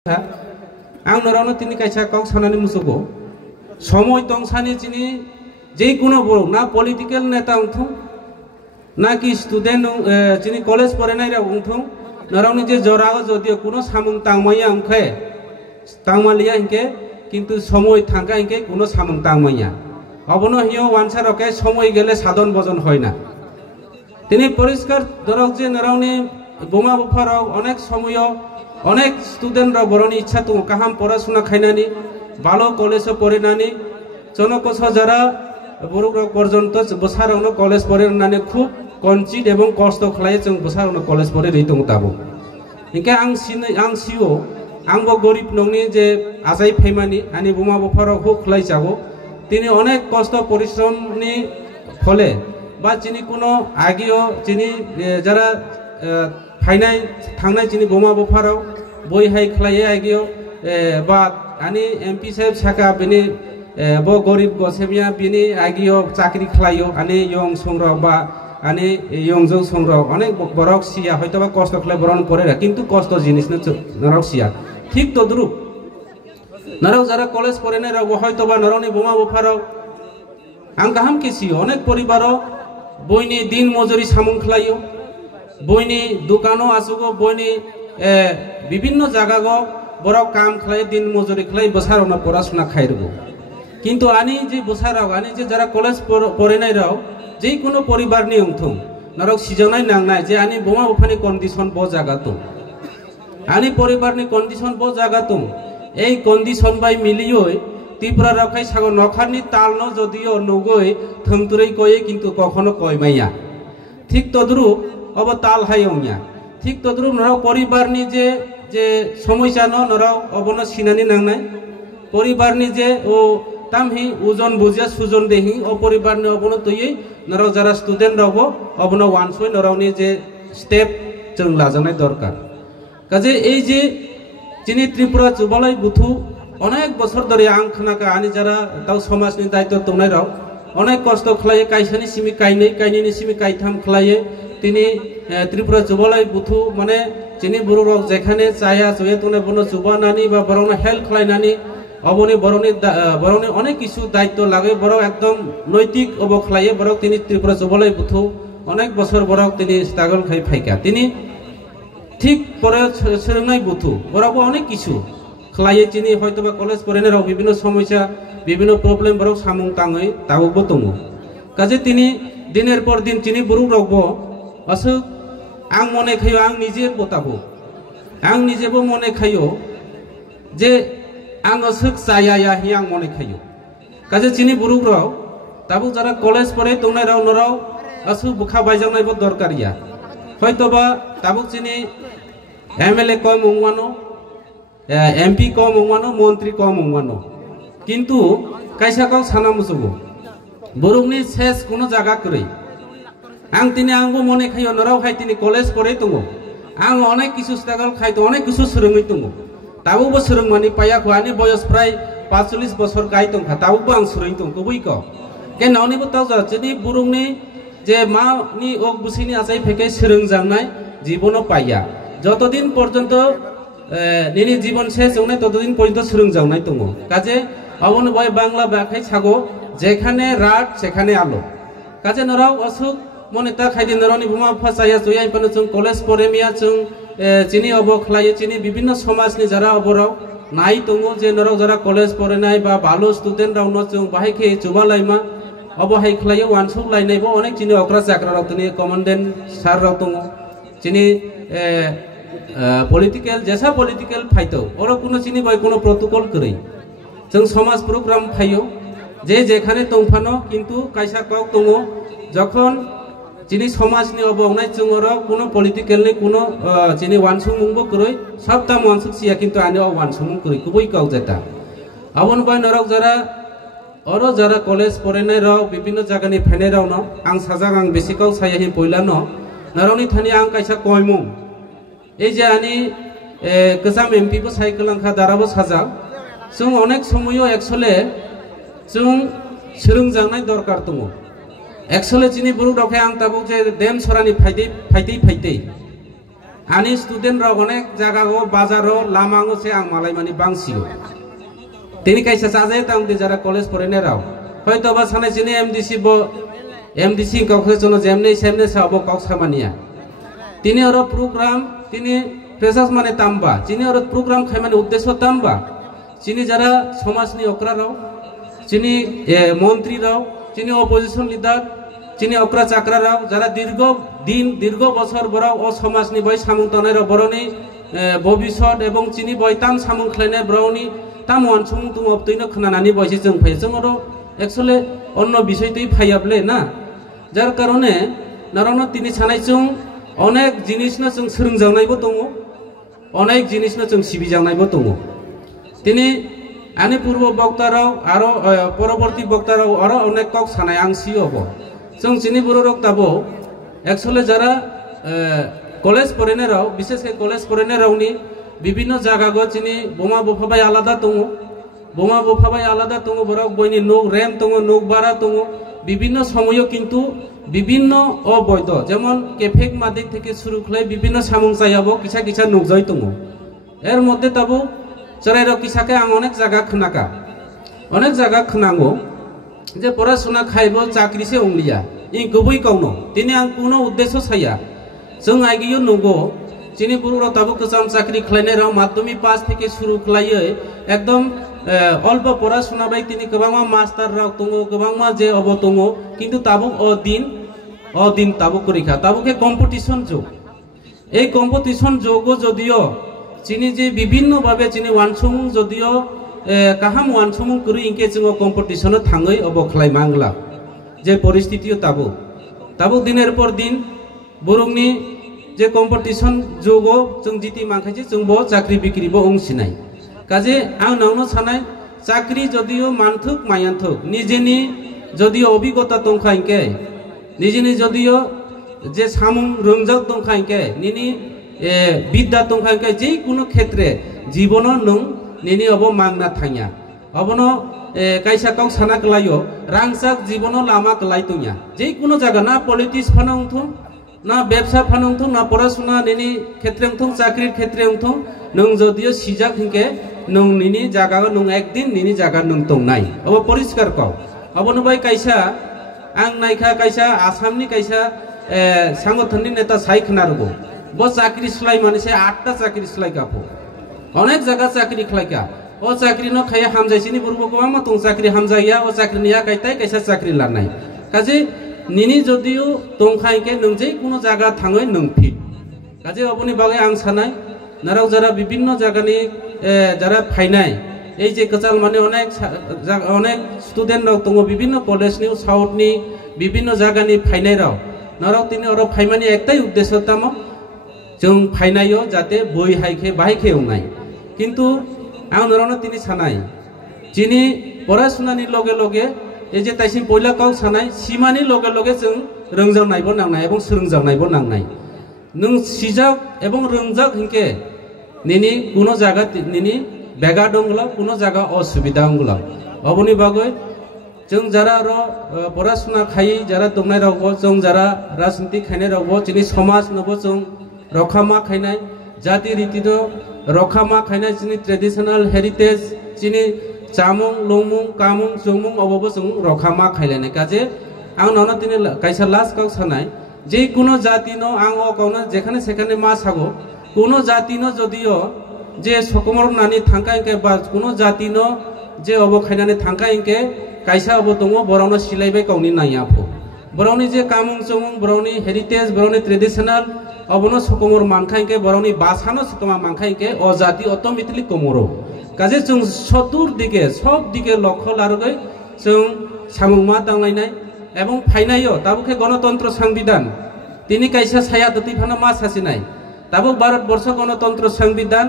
आं नरावनो तिनि कायसा कक सानानि मुसुको समय तंसानि चिनि जे कोनो बर ना पॉलिटिकल नेता उठो ना कि स्टूडेंट चिनि कॉलेज पढ़नाय रा उठो नरावनि जे जरागो जदियो कोनो सामुं तांमाया अंखे तांमालिया इनके किंतु समय थांका इनके कोनो सामुं तांमाया अबनो हियो वानसा रके समय गेले साधन भजन हयना तिनि परिष्कार दरक जे नरावनि बोमा बुफाराव अनेक समय अनेक स्टूडेंट रा बरनि इच्छा तो काहाम पढ़ाशोना खाइनानि भालो कॉलेज पढ़नानि जनकस जरा बरुक पर्यंत बोसारावनो कॉलेज पढ़नानि खूब कनचित एवं कष्ट खालाय जों बोसारावनो कॉलेज पढ़े रै दं दाबो इनके आं सिओ आंबो गरीब नंनि जे आजाय फैमानि आनि बुमा बुफाराव हो खलाय जागो तिनि अनेक कष्ट परिश्रमनि फले बा चिनि कोनो आगियो चिनि जरा फाइनाय थांनाय चिनि बोमा बुफाराव बय हाय खलाय आगियो बा आनि एमपी साहेब साका बिनि बो गरीब गसेमिया बिनि आगियो चाकरी खलायो आनि यंग संग्रह बा आनि यंग संग्रह अनेक बरक सिया हयतोबा कष्ट खलाय बरन परे किंतु कष्ट जिनिस नरक सिया ठीक तद्रुप नरक जरा कॉलेज पढ़नाय राव हयतोबा नरनि बोमा बुफाराव आं गाहाम केसियो अनेक परिवार बयनि दिन मजुरी सामुं खलायो बयनि दुकानो आसुगो बयनि विभिन्न जागागो बरक काम खलाय दिन मजुरी खलाय बोसारावनो पढ़ाशोना खायरगो किंतु आनि जे बोसाराव आनि जे जरा कॉलेज पढ़नाय राव जे कोनो परिवारनि अंथों नरक सिजनाय नांनाय जे आनि बोमा बुफानि कंडिशन बो जागा तो आनि परिवारनि कंडिशन बो जागा तो এই কন্ডিশন বাই মিলিয়ই ত্রিপুরা রাখাই সাগর নখারনি তালনো যদিও নগই থংতুরই কয়ে কিন্তু কখনো কয়মাইয়া ঠিক তদ্রুপ অব তাল হাইয়া ঠিক তদ্রুপ নরাও পরিবারনি যে সমস্যা নরাও অবনো সিনানি নাংনাই পরিবারনি যে ও তামহি ওজন বুঝিয়া সুজন দেহি ও পরিবারনি অবনো তৈই নরাও যারা স্টুডেন্ট রব অবনো ওয়ানসই নরাওনি যে স্টেপ जों लाजानाय दरकार কাজে এই যে चिनि त्रिपुरा जुबालाय बुथु अनेक बছর धरे आं खोनाका आनि जरा दाउ समाजनि दायित्व दंनाय राव अनेक कष्ट खलायो कायसानि सिमि कायनै कायनैनि सिमि कायथाम खलायो तिनि त्रिपुरा जुबालाय बुथु माने चिनि बर' राव जेखाने जाया जये तने बनो जुबानानि बा बरनो हेल्प खलायनानि अबनि बरनि अनेक किछु दायित्व लागे बर एकदम नैतिक अब खलायो बर तिनि त्रिपुरा जुबालाय बुथु अनेक बছর बर तिनि स्ट्रागल खाय फायका तिनि ठीक परे सोलोंनाय बुथु बराबो अनेक किछु खलायो चिनि हयतोबा कॉलेज पढ़नाय राव विभिन्न समस्या विभिन्न प्रॉब्लेम बराव सामुं ताङै दाबो दङ काजे तिनि दिनेर पर दिन चिनि बरु रावबो असो आं मने खायो आं निजे बताबो आं निजेबो मने खायो जे आं असोक जाया हि आं मने खायो काजे चिनि बरु राव दाबो जरा कॉलेज पढ़े दंनाय राव नराव असो बुखा बायजांनायबो दरकारिया हयतोबा दाबो चिनि एमएलए कम मंगवानो एमपी कम मंगवानो मंत्री कम मंगवानो किंतु कायसा कल साना मुसुगो बरुंगनि सेस कोनो जागा करै आं तिनि आंबो मने खायो नराव हाय तिनि कॉलेज पढ़े दङ आं अनेक किछु स्ट्रागल खाय तो अनेक किछु सोलोङै दङ दाबो सोलोंमानि पायाखौ आनि बयस प्राय 45 बছর गाय दंखा दाबो आं सोलोङै दं गुबैखौ के नावनिबो ताव जा चिनि बरुंगनि जे मानि अक बुसिनि आजाय फेके सोलोंजांनाय जीवनो पाया যতদিন পর্যন্ত নিনি জীবন শেষ হওয়া ততদিন পর্যন্ত সোलोंजावनाय दङ কাজে অবন বয় বাংলা ব্যাখ্যায় ছাগো যেখানে রাত সেখানে আলো কাজে নরাও অসুক মনে তা খাইদি নরনি বুমা ফাসায়া জয়াই পানো जों কলেজ পড়ে মিয়া जों চিনি অব খলায়ে চিনি বিভিন্ন সমাজনি যারা অবরাও নাই দङ যে নরাও যারা কলেজ পড়ে নাই বা ভালো স্টুডেন্ট রাও ন जों बाहायखे जुबालायमा অবহাই খলায়ে ওয়ানসুক লাইনাইবো অনেক চিনি অক্রা চাকরা রাও তনি কমান্ডেন্ট সার রাও दङ চিনি पॉलिटिकल जैसा पॉलिटिकल फाइतो और कोनो चिनि बाय कोनो प्रोटोकॉल करै जों समाज प्रोग्राम फायो जे जेखाने तंफानो किंतु कायसा कक दङ जखन चिनि समाजनि अबवनाय जों और कोनो पॉलिटिकल नि कोनो चिनि वानसुमुंबो करै सबता वानसुक सिया किंतु आनि वानसुमुं करै कुबै काव जेता अबन बाय नरक जरा और जरा कॉलेज पढ़नाय राव विभिन्न जागानि फायनाय राव न आं साजाग आं बेसिकाव सायाहि पयला न नरनि थानि आं कायसा कयमुं এই যে আনি गोजाम एमपीबो सायखलांखा दाराबो साजा जों अनेक समयो एक्चुअली जों सोलोंजांनाय दरकार दङ एक्चुअली चिनि बरु दावखाय आं दाबो जे them सरानि फायदै ani student rok onek jaga go bazaro lamango se ang malai mani bangsigo tini kaisa sajai tang de jara college porene rao hoyto ba sanai chini MDC kokse jono jemne semne sabo kok samania tini oro program tini precious মানে তাম্বা চিনি ওর programme খাই মানে উদ্দেশ্য তাম্বা চিনি যারা সমাজনি অকরারাও চিনি মন্ত্রীরাও চিনি opposition leader চিনি অকরা চাকরারাও যারা দীর্ঘ বছর বড় ও সমাজনি বই সামুতনের বরনি ভবিষ্যৎ এবং চিনি বই তাম সামুং খাইনে বরনি তাম ওয়ান সুমুং তুম অপ্তৈন খানানি বইছে जों ফাই जों ওর एक्चुअली অন্য বিষয়তেই ফাইয়াবলে না যার কারণে নারায়ণ তিনি সানাই जों অনেক জিনিসনা जों सोलोंजावनायबो दङ অনেক জিনিসনা जों सिबिजावनायबो दङ তিনি आनि पूर्व बक्ताराव आरो परवर्ती बक्ताराव आरो अनेक कक सानाय आं सियोब जों चिनि बर' रक दाबो एक्चुअली जरा कलेज फरायनायाव विशेषकै कलेज फरायनायावनि বিভিন্ন জায়গাগো চিনি বোমা बोफाबाय आलादा दङ বোমা बोफाबाय आलादा दङ बरक बयनि नोक रेम दङ नोक बारा दङ বিভিন্ন সময়ও কিন্তু বিভিন্ন অবৈধ যেমন কেফেক মাদিক থেকে শুরু করে বিভিন্ন সামুং জায়গাবো কিছা কিছা নুকজয় দङ এর মধ্যে তাবো চরাইর কিছাকে আং অনেক জায়গা खोनांगौ যে পড়াশোনা খাইবো চাকরিসে অংলিয়া ই গুबै কাউনো তিনি আং কোনো উদ্দেশ্য ছায়া जों आइगियो नुगो চিনি পুরো তাবো কসাম চাকরি খাইনে রাও মাধ্যমিক পাস থেকে শুরু খাইয়ে একদম অল্প পড়াশোনা বাই তিনি গোबांमा মাস্টার রাও দङ गोबांमा যে অব দङ কিন্তু তাবো অদিন তাবো পরীক্ষা তাবোকে কম্পিটিশন যোগ এই কম্পিটিশন যোগ যদিও চিনি যে বিভিন্ন ভাবে চিনি ওয়ানসুং যদিও কাহাম ওয়ানসুং করি ইনকে जों কম্পিটিশন থাঙ্গৈ অবখলাই মাংলা যে পরিস্থিতিও তাবো দিনের পর দিন বরংনি যে কম্পিটিশন যোগ जों জিতি মাখাইছে जों ब চাকরি বিক্রি ब अंसिनाय কাজে आं नावनो सानाय চাকরি যদিও মানথুক মায়ানথুक নিজেনি যদিও অভিজ্ঞতা দंखायके নিজেনি যদিও যে সামুং রংজাক দंखायके নিনি বিদ্যা দंखायके যে কোনো ক্ষেত্রে জীবন নং নিনি অব মাংনা থাইয়া অবনো কাইসা কাউ সানা কলাयो রাংসাক জীবন লামা কলাইতুয়া যে কোনো জায়গা না পলিটিক্স ফানাংথুম না ব্যবসা ফানাংথুম না পড়াশোনা নিনি ক্ষেত্রেংথুম চাকরির ক্ষেত্রেংথুম নং যদিও সিজাক হিকে নং নিনি জায়গা নং একদিন নিনি জায়গা নং তংনাই অব পরিষ্কার কও অবনো বাই কাইসা आं नायखा कायसा आसामनि कायसा संगठननि नेता साइ खोनारगो ब चाकरी स्लाय मानसे 8टा चाकरी स्लाय गाफो अनेक जायगा चाकरी खलायका ओ चाकरी न खाया हामजायसिनि बुरबो गोबां मा तं चाकरी हामजाया ओ चाकरी निया कायताय कायसा चाकरी लानाय काजे निनि जदियो दंखायके नों जे कोनो जायगा थाङै नों फिट काजे अबनि बागै आं सानाय नाराव जारा विभिन्न जायगानि जारा फायनाय এই যে কচাল মানে অনেক স্টুডেন্ট রাও দङ বিভিন্ন কলেজনি সাউথনি বিভিন্ন জায়গানি ফাইনাय राव नाराव तिनि अर फाइमानि एकटाই उद्देश्य ताम जों फाइनायो जाते बय हायखे बाहायखे उनाय किन्तु आं नरावनो तिनि सानाय जिनि पराशुनानि लगे लगे এই যে তাইसिम পয়ला काउ सानाय सीमानि लगे लगे जों रोंजावनायबो नांनाय एबं सोलोंजावनायबो नांनाय नों सिजाक एबं रोंजाक हिंके निनि कोनो जायगा निनि बेगा दंगला कोनो जायगा असुविधा दंगला अबनि बागै जों जारा आरो पराशुना खायै जारा दंनाय रावबो जों जारा राजनीति खायनाय रावबो जोंनि समाज नबो जों रखामा खायनाय जाति रीति दो रखामा खायनाय जोंनि ट्रेडिशनल हेरिटेज जोंनि जामुं लोंमुं कामुं जोंमुं अबबो जों रखामा खायलायनाय काजे आं नावनो दिनै कायसा लास्ट काउ सानाय जे कोनो जाति न आं अ काउनो जेखाने सेखाने मा सागो कोनो जाति न जदियो जे सकमर नानि थांखायके बा कोनो जाति न जे अबो खायनानै थांखायके कायसा अबो दङ बरावनो सिलायबाय गावनि नायाफो बरावनि जे कामुं जोंमुं बरावनि हेरिटेज बरावनि ट्रेडिशनल अबनो सकमर मानखायके बरावनि बासानो सकमा मानखायके अ जाति अटोमेटिकली कमरो काजे जों सतुर दिके सब दिके लक्ष्य लारगै जों सामुमा दांलायनाय एबं फायनायो दाबोके गणतंत्र संविधान तिनि कायसा साया दतिफाना मा सासिनाय दाबो भारतवर्ष गणतंत्र संविधान